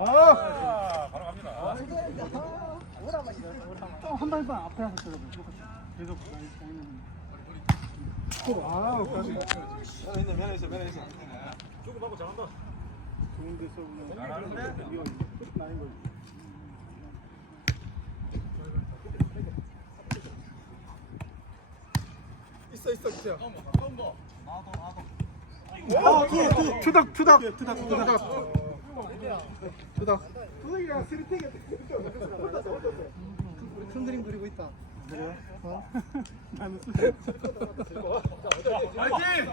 아, 바로 갑니다. 좀한 발만 앞에 들어봐. 계속. 아, 면에 있네 면에 있어 면에 있어 조금 하고 잘한다. 좋은 데서 그냥 잘하는데? 나는 거지. 있어 있어 아, 투, 투, 투닥, 투닥, 투닥, 투닥. 투닥. 투닥이랑 스리택이 큰 그림 그리고 있다. 그래요? 어? 나는 수. 파이팅!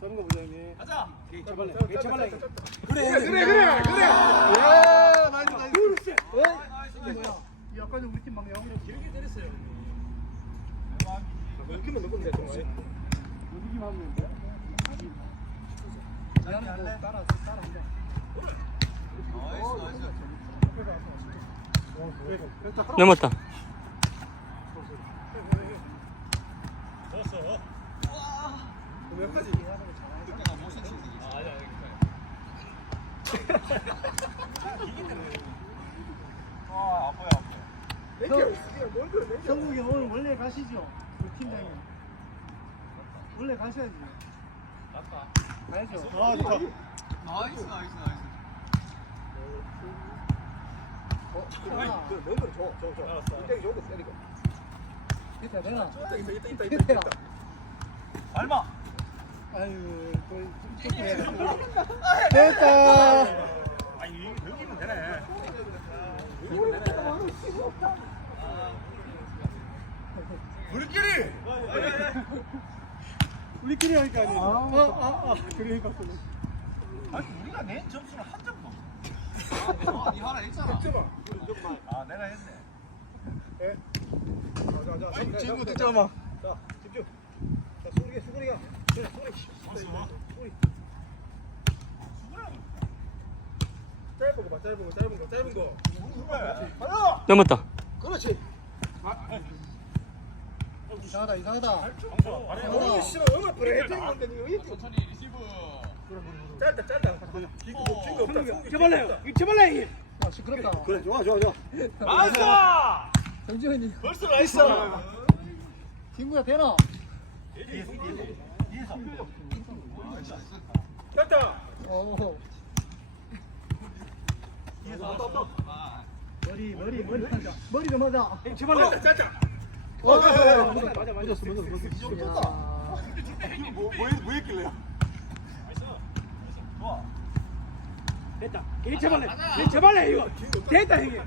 저런 거 보자, 형님. 가자. 개체발레, 개체발레. 그래 그래 그래 그래 야 나이스 나이스 이게 뭐야? 이 아까 우리 팀 막내 형이랑 길게 때렸어요. 넘기면 돼 정말 무기만 하면 돼. 나는 뭐 따라 따라 한다. 넘었다. 오늘 원래 가시죠? 우리 팀장님. 원래 가셔야지. 가야죠. 아 좋다 나이스, 나이스, 나이스. 어 그래 그래 그래 줘줘줘 알았어. 이때기 좋은 거 때리고? 있다 있다 있다 있다 됐다. 있다 얼마? 아유, 또. 됐다. 아, 이 여기면 되네. 우리끼리! 우리끼리 하니까 아니. 아, 아, 아. 그러니까 또. 아니, 우리가 낸 점수는 한 점도 없어. 니 하나. 득점아 득점만 아, 내가 했네. 예 자 자 자 친구 득점아. 자 집중 자 수근이가 수근이가 그래 수근이 수근이 짧은 거 봐, 짧은 거, 짧은 거, 짧은 거. 하나, 넘었다. 그렇지. 이상하다, 이상하다. 정수, 아니, 바로 오늘 싫어, 오늘 그래 해주는 건데 니 왜? 천천히 리시브. 짧다, 짧다. 없, 징거 없다. 제발래요. 제발래 이게. 아, 시끄럽다. 그래, 좋아, 좋아, 좋아. 맞아! 정지현이 벌써 나이스! 친구야 되나? 짧다. 어. 머리 머리 머리 하자. 머리 좀 하자. 짧다, 짧다. 어, 야, 야, 야, 맞아 맞아, 맞아, 맞아, 맞아. 맞아. 뭐, 뭐, 뭐 했길래요? 좋아. 됐다. 개체발래. 개체발래 이거. 됐다 형님.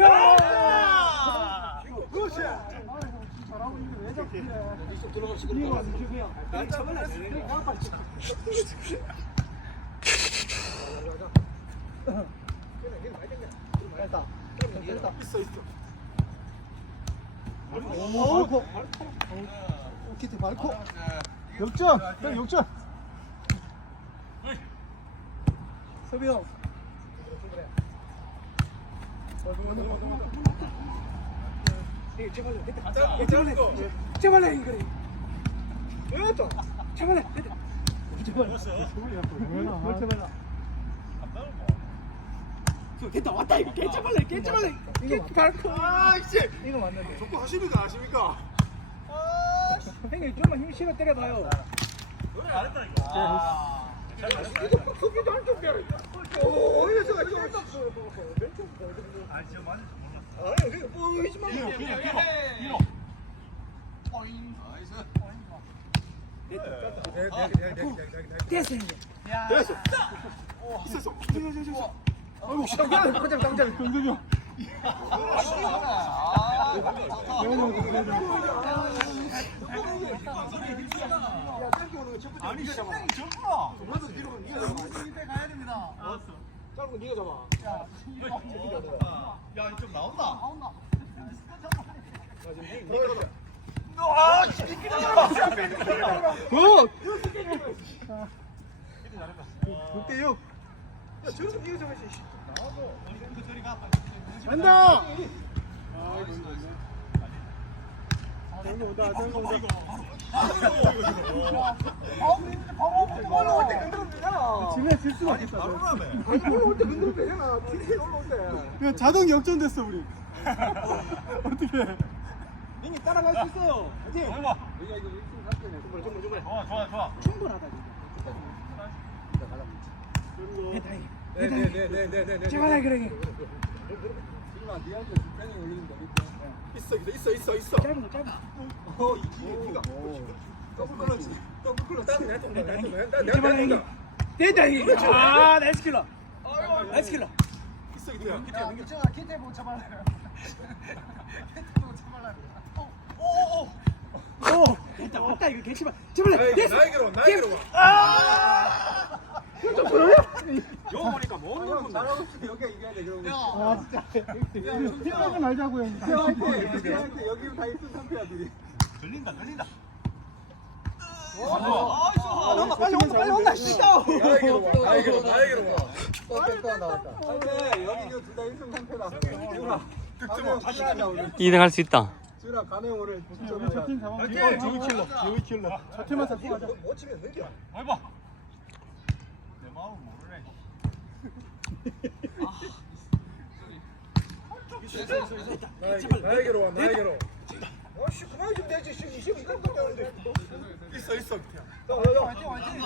야! 그렇지. 잘하고 있는데 왜 자꾸 그래? 이쪽 들어가면 이거 시끄러워. 아주 그냥. 개체발래. 그래, 걔는 많이 됐네. 됐다. 됐다. 있어, 있어. 오, 발코. 오, 키트 발코. 역전. 형 역전. 서비 형. 제발래. 짧은 제발래. 거. 제발래 이거. 됐다. 제발래. 제발래. 제발래. 됐다 왔다 이거 개체발래 개체발래 이거 발코 아, 이씨. 이거 맞는데 자꾸 하십니까, 하십니까? 형님 좀만 힘 실어 때려봐요 안 했다니까. 아. 이거 크기도 한쪽 돼. 오, 어디서 좀. 아, 진짜 줄 몰랐어. 아니, 그게 보이지 마. 뒤로, 뒤로, 뒤로. 뒤로. 포인. 나이스. 네, 네, 네, 네, 네, 네, 네. 됐어 형님 됐어. 있었어. 아이고 시간 당장 당장 경석이 형 아 니, 신랑이 전부라. 나도 뒤로 가. 네가 잡아. 가야 됩니다 짧은 거 네가 잡아. 야, 이쪽 나온다. 나온다 네-. 아. 굿 6대 6. 야, 저기서 네가 잡아. 씨. 간다. 정도 온다. 올라올 때 건드리면 되잖아. 지면 질 수가 아니 없겠다. 바로라며 아니 올라올 때 건드리면 되잖아. 티켓 올라올 때. 그냥 자동 역전됐어 우리. 어떻게? 형님 따라갈 수 있어요. 여기가 이거 1등 상태네. 정말 정말 정말. 좋아 좋아 좋아 충분하다. 네네네네네네. 제발 그러게. 지금아 니한테 뒷편이 올리는 거 있어 있어 있어 있어. 짧은 거 짧은 거. 어 이게 니가 더블 클러치. 더블 클러치. 나도 내가 좀 내가 내가 형님. 내가 됐다 형님. 아 나이스 킬러. 나이스 킬러. 있어 이거야. 야 괜찮아 키테 못 잡아라 키테 못 잡아라 오오오 오 됐다 왔다 이거 개치마. 제발 나에게. 나에게로 나에게로 와. 요 보니까 잘하고 있어 여기가 이겨야 돼 그러면. 아 진짜. 팀하지 말자고 형. 형한테 형한테 여기 다 있는 상태야 둘이. 걸린다 걸린다 아, 나온다 빨리 온다 빨리 온다 진짜. 나에게로 와 나에게로 나에게로 와. 또 나왔다. 근데 여기 이거 둘다 1승 상태다. 지훈아. 득점 같이 하자 우리. 2등 할 수 있다. 지훈아 가네오를 저팀 득점하자. 잡아. 화이팅! 어, 조이 킬러. 조이 킬러. 저 팀만 잡고 가자. 못 치면 흑이야. 어이구 내 마음 모르네 나에게, 나에게로 와 나에게로. 어씨 그만 좀 되지 지금 안 돼. 있어 있어. 야야야. 화이팅 화이팅.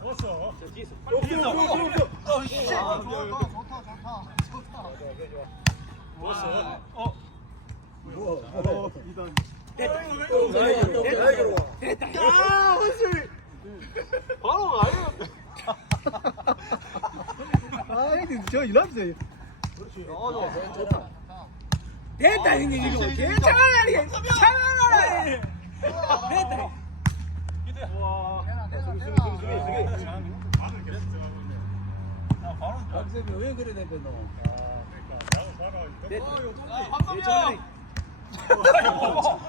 좋았어 없어 없어 없어. 어씨 좋아 좋아 좋다 좋다 좋다 좋았어 어어 이단. 나에게로 나에게로 와. 야 원술. 바로 가요 아저 일났어요. 어 좋다. 됐다 형님 이거 괜찮아 괜찮아 됐다 와 바로 박쌤이 왜 그래 내빼 너?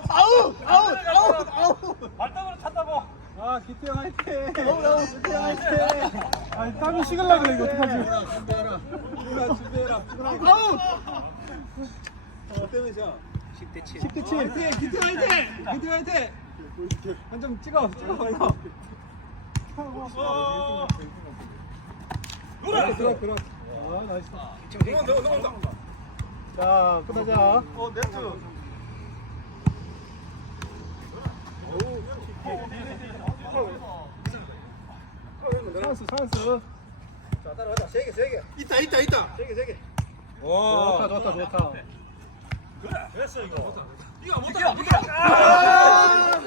아우 아우 아우 아우 발등으로 찼다고 아 기태 형 화이팅 기태 형 화이팅 아니 땀이 식을라 그래 이거 어떡하지 준비해라. 준비해라 준비해라. 아우 어 때문에 자. 10대 7 기태 화이팅! 기태 화이팅! 기태 화이팅! 한 점 찍어 찍어 이거. 어 들어 들어 들어. 아 나이스 넘어온다 넘어온다. 자 끝나자 어, 네트 찬스 찬스 자 따라가자 세개 세개. 있다 있다 있다. 세개 세 개. 좋다 좋다 좋다 그래 됐어 이거 이거 못 따라 못 따라.